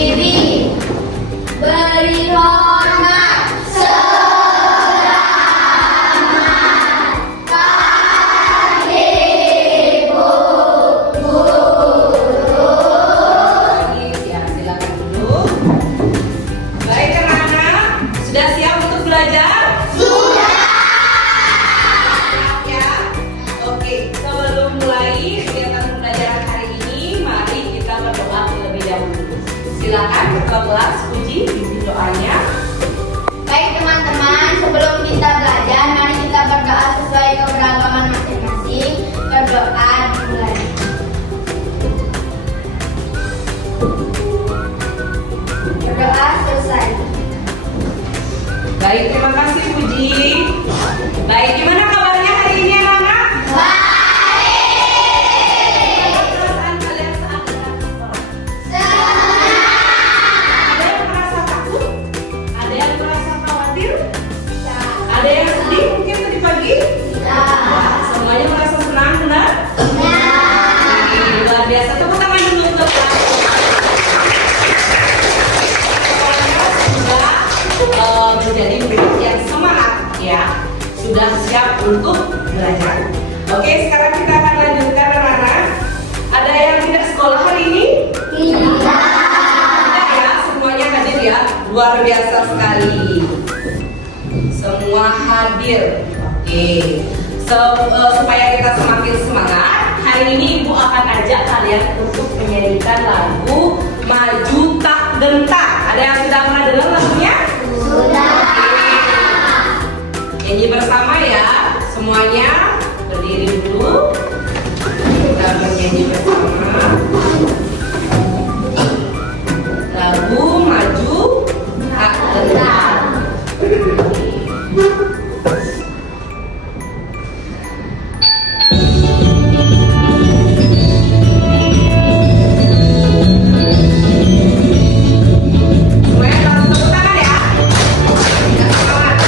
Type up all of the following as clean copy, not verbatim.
berdiri, beri hormat, silakan duduk. Baik anak-anak, sudah siap untuk belajar? sudah. Siap ya? Oke, sebelum mulai kegiatan pembelajaran hari ini, mari kita berdoa terlebih dahulu. Silakan ketua kelas Puji pimpin doanya. Baik teman-teman, sebelum kita belajar, mari kita berdoa sesuai keberagaman masing-masing. Berdoa dimulai. Berdoa selesai. Baik, terima kasih Puji. Baik, gimana kabarnya hari ini anak-anak? Perasaan kalian saat datang ke sekolah? Ada yang merasa takut? Ada yang merasa khawatir? Ada yang sedih mungkin tadi pagi? Semuanya merasa senang, benar? Luar biasa, tepuk tangan dulu untuk sudah menjadi murid yang semangat ya, sudah siap untuk belajar. Oke, sekarang kita akan lanjutkan anak-anak. Ada yang tidak sekolah hari ini? Tidak ya, semuanya hadir ya, luar biasa sekali. Semua hadir. Oke, supaya kita semakin semangat, hari ini Ibu akan ajak kalian untuk menyanyikan lagu Maju Tak Gentar. Ada yang sudah pernah dengar lagunya? Sudah. Nyanyi bersama ya, semuanya berdiri dulu. Kita bernyanyi bersama. Lagu Maju Tak Gentar. Semuanya langsung tepuk tangan ya. Ya, semangat.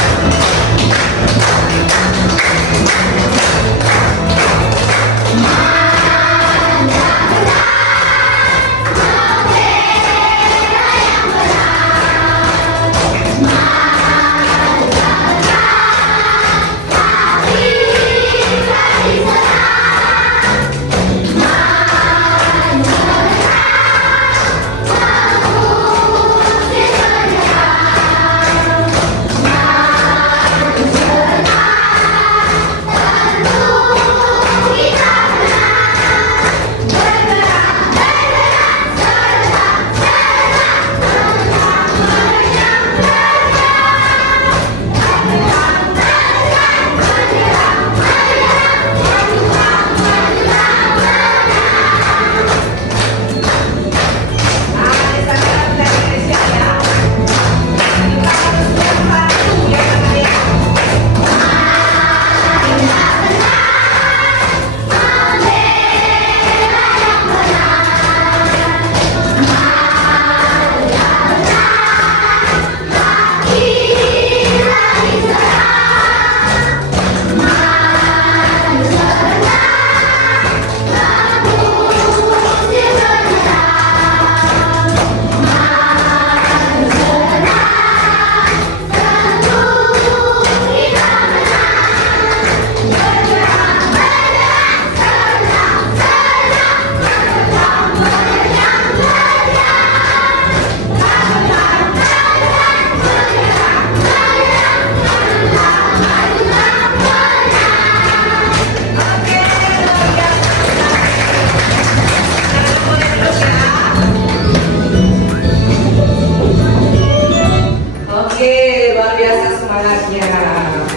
Oke, luar biasa semangatnya.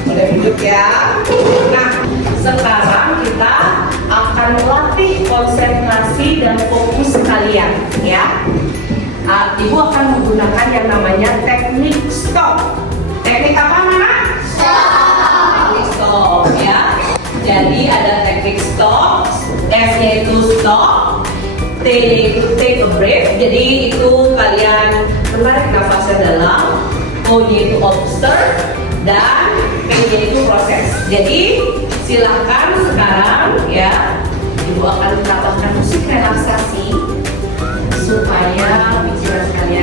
Boleh duduk ya. Nah, sekarang kita akan melatih konsentrasi dan fokus kalian ya. Ibu akan menggunakan yang namanya teknik stop. Teknik apa, Mana? Teknik stop ya. Jadi ada teknik stop, S-nya itu stop, T-nya itu take a breath. Jadi itu kalian menarik nafasnya dalam, O-nya itu observe, dan P-nya itu proses. Jadi silahkan sekarang ya, Ibu akan menambahkan musik relaksasi supaya pikiran kalian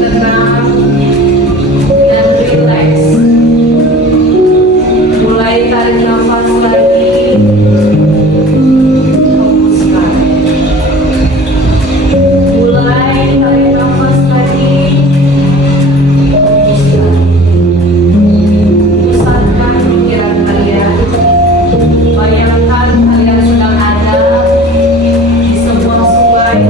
tenang, dan relax. Mulai tarik nafas lagi, fokuskan. Mulai tarik nafas lagi, fokuskan. Pusatkan pikiran kalian. Bayangkan kalian sedang ada di sebuah sungai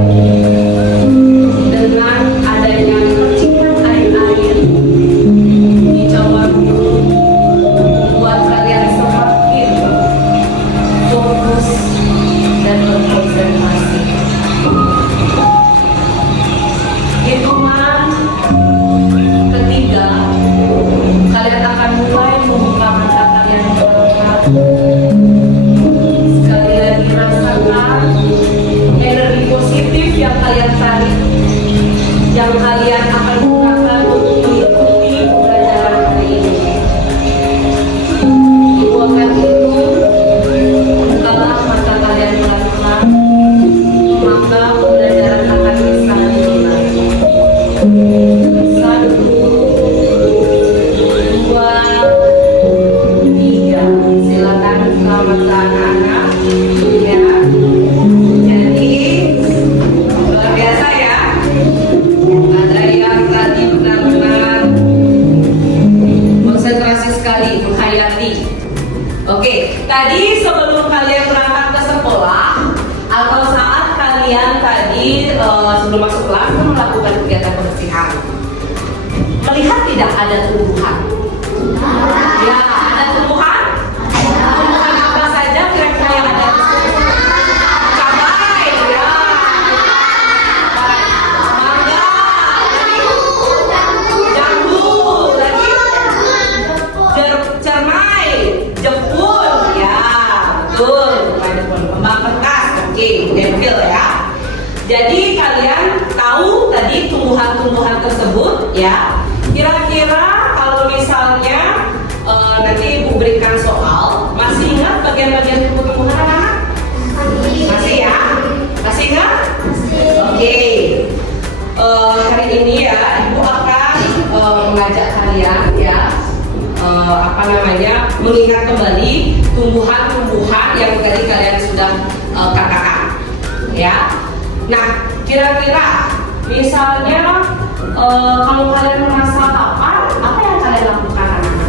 dengan adanya percikan air-air di cawanmu, membuat kalian semakin fokus dan berkonsentrasi. Hitungan ketiga, kalian akan mulai membuka mata kalian pelan-pelan. Sekali lagi rasakan energi positif yang kalian tarik, yang kalian akan gunakan untuk mengikuti pembelajaran hari ini. Ibu akan hitung, bukalah mata kalian pelan-pelan, maka pembelajaran akan bisa dimulai. 1, 2, 3. Silakan buka mata anak-anak. Ya. Jadi luar biasa ya. Ada yang tadi benar-benar konsentrasi sekali menghayati. Oke, tadi sebelum kalian berangkat ke sekolah atau saat kalian tadi sebelum masuk kelas melakukan kegiatan pembersihan, melihat tidak ada tumbuhan? Ya, ada tumbuhan? Tumbuhan apa saja kira-kira yang ada di situ? Cabai, ya. Mangga, jambu, lagi cermai, jepun, ya, betul. Kembang kertas, oke, bougainville ya. Jadi kalian tahu tadi tumbuhan-tumbuhan tersebut, ya. Kira-kira kalau misalnya nanti Ibu berikan soal, masih ingat bagian-bagian tumbuh-tumbuhan anak-anak? Masih ya? Masih ingat? Oke. Hari ini ya Ibu akan mengajak kalian ya mengingat kembali tumbuhan-tumbuhan yang tadi kalian sudah katakan ya. Nah, kira-kira misalnya kalau kalian merasa lapar, apa yang kalian lakukan anak-anak?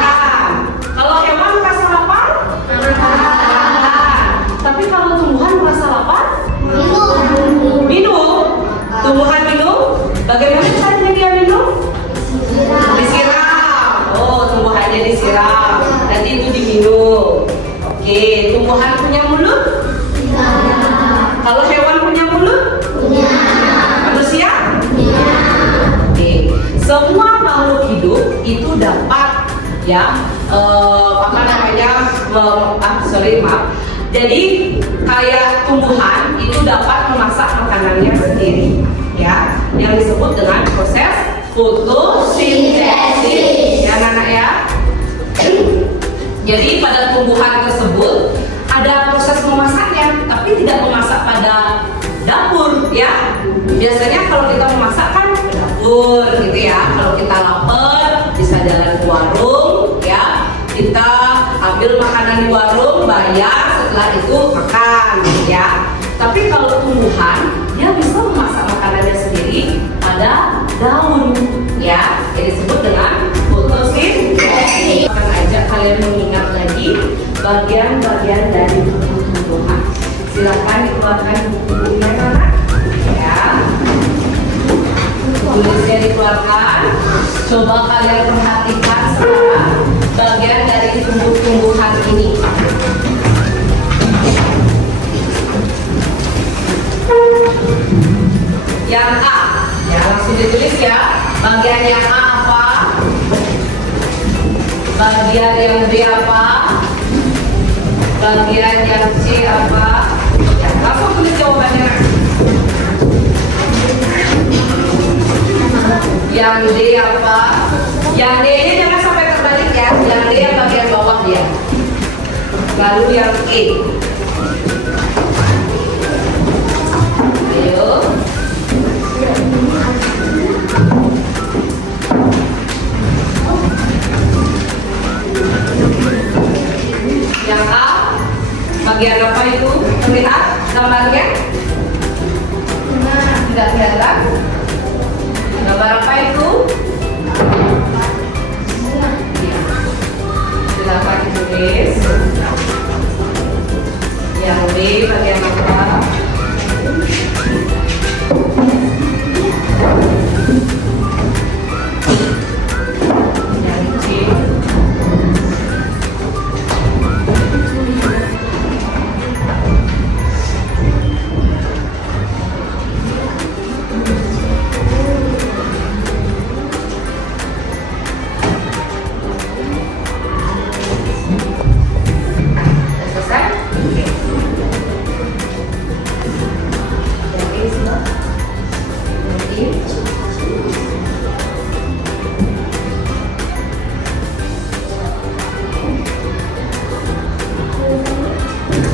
Makan. Kalau hewan merasa lapar? Makan. Tapi kalau tumbuhan merasa lapar? Minum. Tumbuhan minum? Bagaimana caranya dia minum? Disiram. Oh, tumbuhannya disiram. Nanti itu diminum. Oke, tumbuhan punya mulut? Kalau hewan punya mulut? Manusia? Oke. Semua makhluk hidup itu dapat ya Jadi kayak tumbuhan itu dapat memasak makanannya sendiri ya, yang disebut dengan proses fotosintesis ya anak-anak ya. Jadi pada tumbuhan tersebut ada proses memasaknya, tapi tidak memasak pada dapur ya. Biasanya kalau kita memasak kan ke dapur gitu ya. Kalau kita lapar bisa jalan ke warung ya. Kita ambil makanan di warung, bayar, setelah itu makan ya. Tapi kalau tumbuhan dia bisa memasak makanannya sendiri pada daun ya. Jadi disebut dengan fotosintesis. Akan ajak kalian mengingat lagi bagian-bagian dari tumbuhan. Silakan dikeluarkan buku-bukunya anak ya. Tulisnya dikeluarkan. Coba kalian perhatikan sekarang bagian dari tumbuh-tumbuhan ini. Yang A, ya langsung ditulis ya. Bagian yang A apa? Bagian yang B apa? Bagian yang C apa? Ya, langsung tulis jawabannya. Yang D apa? Yang D ini jangan sampai terbalik ya. Yang D yang bagian bawah ya. Lalu yang E. Ayo. Tidak kelihatan? Gambar apa itu? Ya. Silakan ditulis. Yang B bagian apa? Yang C. Selesai? Oke. Yang ini semua? Yang ini?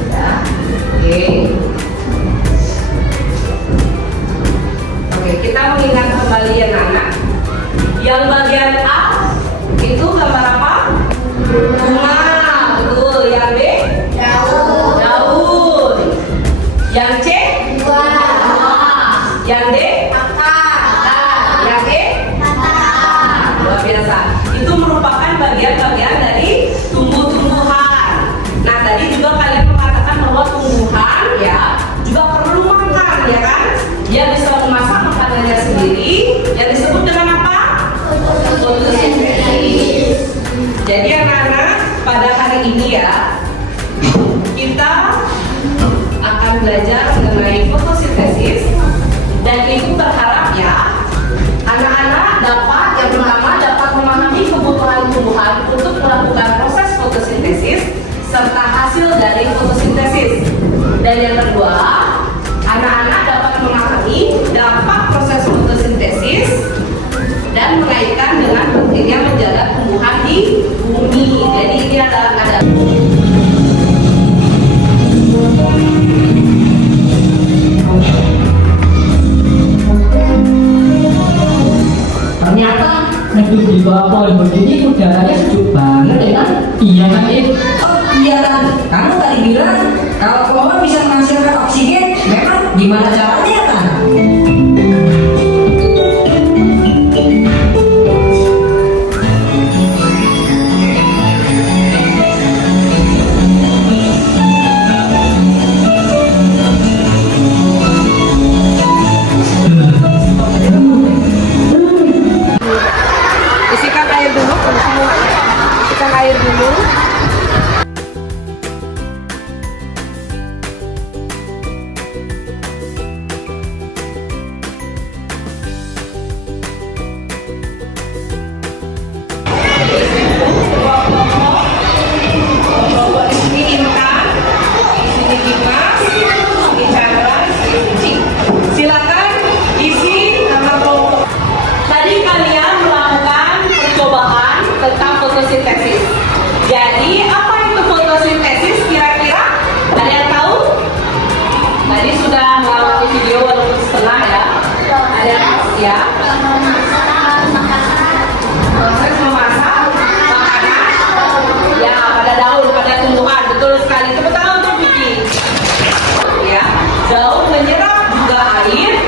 Ya. Oke. Oke, kita mengingat kembali ya anak. Yang bagian A itu gambar apa? Bunga. Betul. Yang B? Daun. Daun. Yang C? Buah. Yang D? Akar. Yang E? Luar biasa. Itu merupakan bagian-bagian dari tumbuh-tumbuhan. Nah, tadi juga kalian mengatakan bahwa tumbuhan ya juga perlu makan, ya kan? Dia bisa memasak makanannya sendiri yang disebut dengan apa? Fotosintesis. Jadi anak-anak, pada hari ini ya kita akan belajar mengenai fotosintesis, dan ibu berharap ya anak-anak dapat yang pertama dapat memahami kebutuhan tumbuhan untuk melakukan proses fotosintesis serta hasil dari fotosintesis, dan yang kedua anak-anak dapat memahami dampak proses fotosintesis dan mengaitkan dengan pentingnya menjaga tumbuhan di bumi. Jadi ini adalah Ternyata hidup di bawah pohon begini udaranya sejuk banget ya kan? Iya kan Ip? Oh iya kan, kamu tadi bilang kalau pohon bisa menghasilkan oksigen, memang gimana caranya kan? isikan air dulu, isikan air dulu. Ini Intan, ini Dimas, ini Chandra, ini Uci. Silakan isi nama kelompok. Tadi kalian melakukan percobaan tentang fotosintesis. Jadi apa itu fotosintesis kira-kira? Kalian tahu? Tadi sudah melewati video walaupun setengah ya. Ada yang tahu ya? Proses memasak makanan ya pada daun, pada tumbuhan. Betul sekali. Tepuk tangan untuk Vicky. Ya, daun menyerap juga air.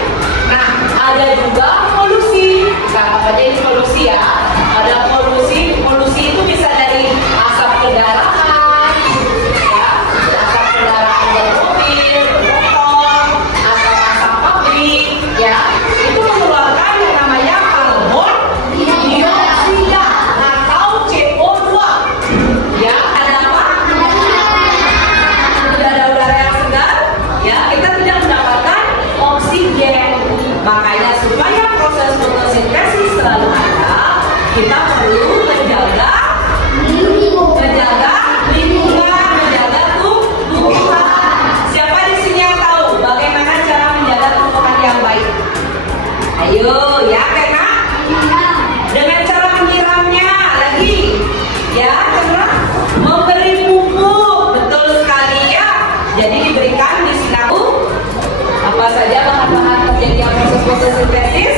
Nah, ada juga polusi. Nah, apa aja ini polusi ya? Ada polusi. Polusi itu bisa dari asap kendaraan, ya, asap kendaraan dari mobil, motor, atau asap pabrik, ya. Itu mengeluarkan yang namanya karbon dioksida atau CO2. Ya, ada apa? Tidak ada udara yang segar, ya, kita tidak mendapatkan oksigen. Makanya supaya proses fotosintesis selalu ada, kita perlu menjaga lingkungan, menjaga tumbuhan. Siapa di sini yang tahu bagaimana cara menjaga tumbuhan yang baik? Ayo, ya, Kena. Dengan cara menyiramnya lagi, ya, Chandra, memberi pupuk, betul sekali ya. Jadi diberikan di sinar apa saja bahan-bahan terjadinya proses fotosintesis.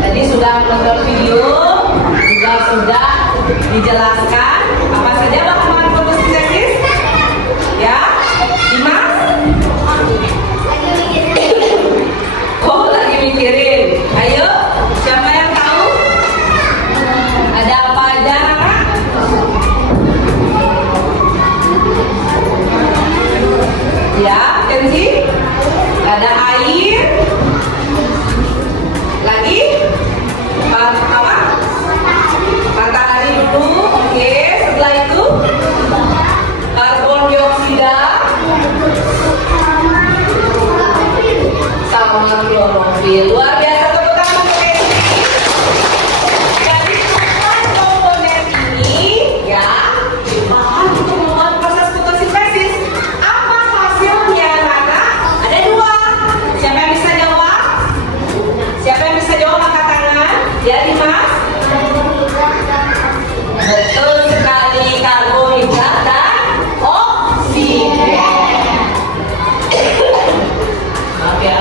Tadi sudah menonton video, juga sudah dijelaskan apa saja bahan-bahan fotosintesis. Ya, Dimas. klorofil. Luar biasa, tepuk tangan untuk Esti. Jadi empat komponen ini ya bahan untuk membuat proses fotosintesis. Apa hasilnya, Nana? Ada dua. Siapa yang bisa jawab? Siapa yang bisa jawab angkat tangan? Ya, Dimas. Betul sekali, karbohidrat dan oksigen. Maaf ya.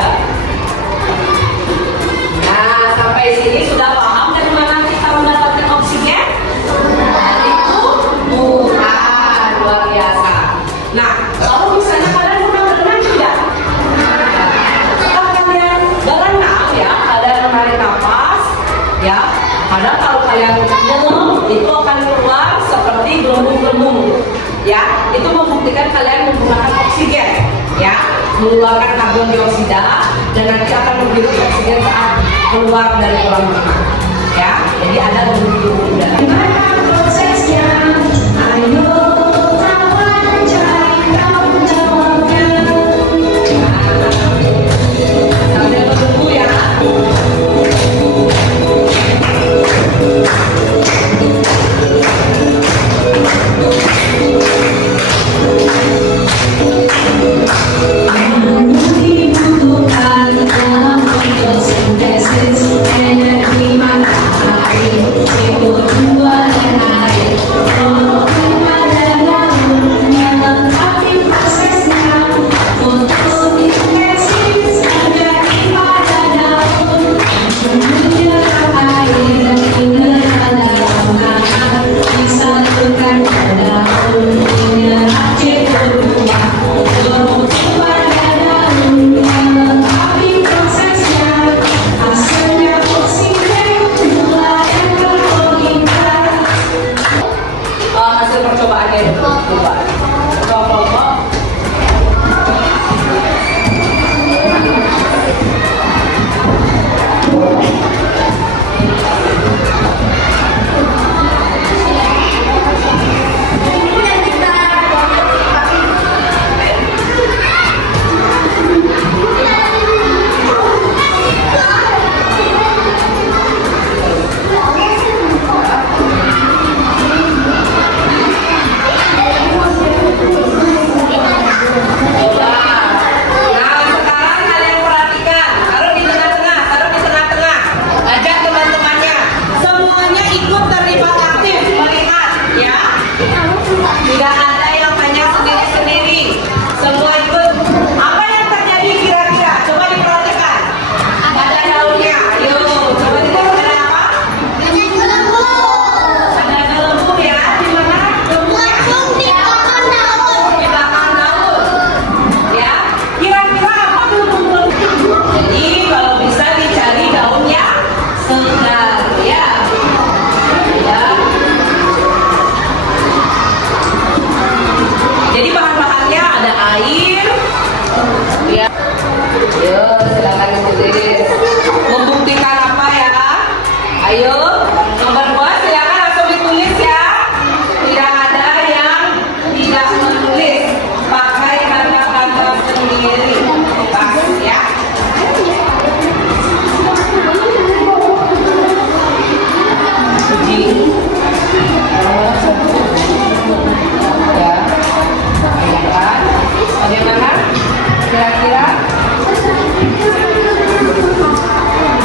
Nah, sampai sini sudah paham dari mana kita mendapatkan oksigen? Dari tumbuhan. Luar biasa. Nah, kalau misalnya kalian pernah berenang tidak? Setelah kalian berenang ya, kalian menarik nafas ya. Karena kalau kalian nyelam itu akan keluar seperti gelembung-gelembung ya. Itu membuktikan kalian menggunakan oksigen ya, mengeluarkan karbon dioksida dan nanti akan menghirup oksigen saat keluar dari kolam renang ya. Jadi ada gelembung udara. Gimana prosesnya? Ayo kawan cari tahu jawabnya. Sambil menunggu ya. Dibutuhkan dalam fotosintesis energi matahari CO2 dan air. Klorofil pada daun melengkapi prosesnya. Fotosintesis terjadi pada daun. Menyerap air dan mineral dalam tanah disatukan ke daun. Menyerap CO2. Klorofil pada daun melengkapi prosesnya. Hasilnya oksigen, gula dan karbohidrat. Hasil percobaannya itu coba kelompok. Nah, sekarang kalian perhatikan, taruh di tengah-tengah, ajak teman-temannya, semuanya ikut terlibat aktif melihat, ya. Tidak ada yang hanya sendiri-sendiri, semua ikut. Apa yang terjadi kira-kira? Coba diperhatikan. Ada daunnya, ayo, coba dilihat ada apa? Ada gelembung ya, di mana? Di belakang daun. Ya, kira-kira apa gelembung? Jadi kalau bisa dicari daunnya segar ya. Ya. Jadi bahan-bahannya ada air, ya. Ayo, silakan ditulis. Membuktikan apa ya? Ayo, nomor 2 silakan langsung ditulis ya. Tidak ada yang tidak menulis. Pakai kata-kata sendiri. Pas ya. Uji. Ya. Bayangkan. Bagaimana? Kira-kira?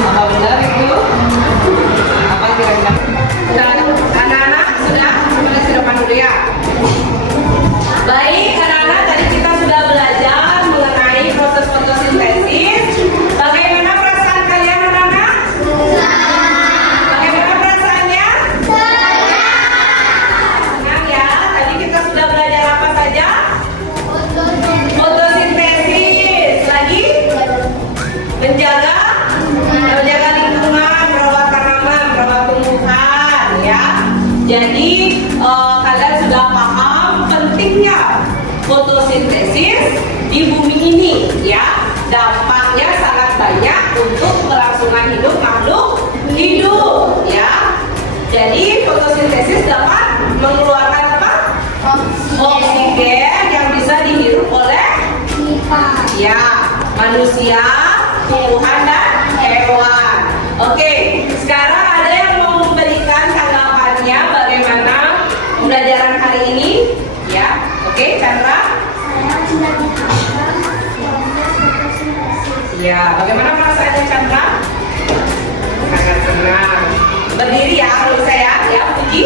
Apa benar itu? Apa kira-kira? Anak-anak sudah menulis di depan dulu ya. Baik, anak-anak, tadi kita sudah belajar mengenai proses fotosintesis. Bagaimana perasaan kalian, anak-anak? Bagaimana perasaannya? Senang ya. Tadi kita sudah belajar apa saja? Fotosintesis. Lagi? Menjaga lingkungan, merawat tanaman, merawat tumbuhan, ya. Jadi kalian sudah paham pentingnya fotosintesis di bumi ini, ya. Dampaknya sangat banyak untuk kelangsungan hidup makhluk hidup, ya. Jadi fotosintesis dapat mengeluarkan apa? Oksigen yang bisa dihirup oleh ya manusia tumbuhan dan hewan. Oke, sekarang ada yang mau memberikan tanggapannya bagaimana pembelajaran hari ini? Ya, oke, Chandra. Saya sudah dihafal proses fotosintesis. Ya, bagaimana perasaannya Chandra? Sangat senang. Berdiri ya kalau saya, ya, Puji.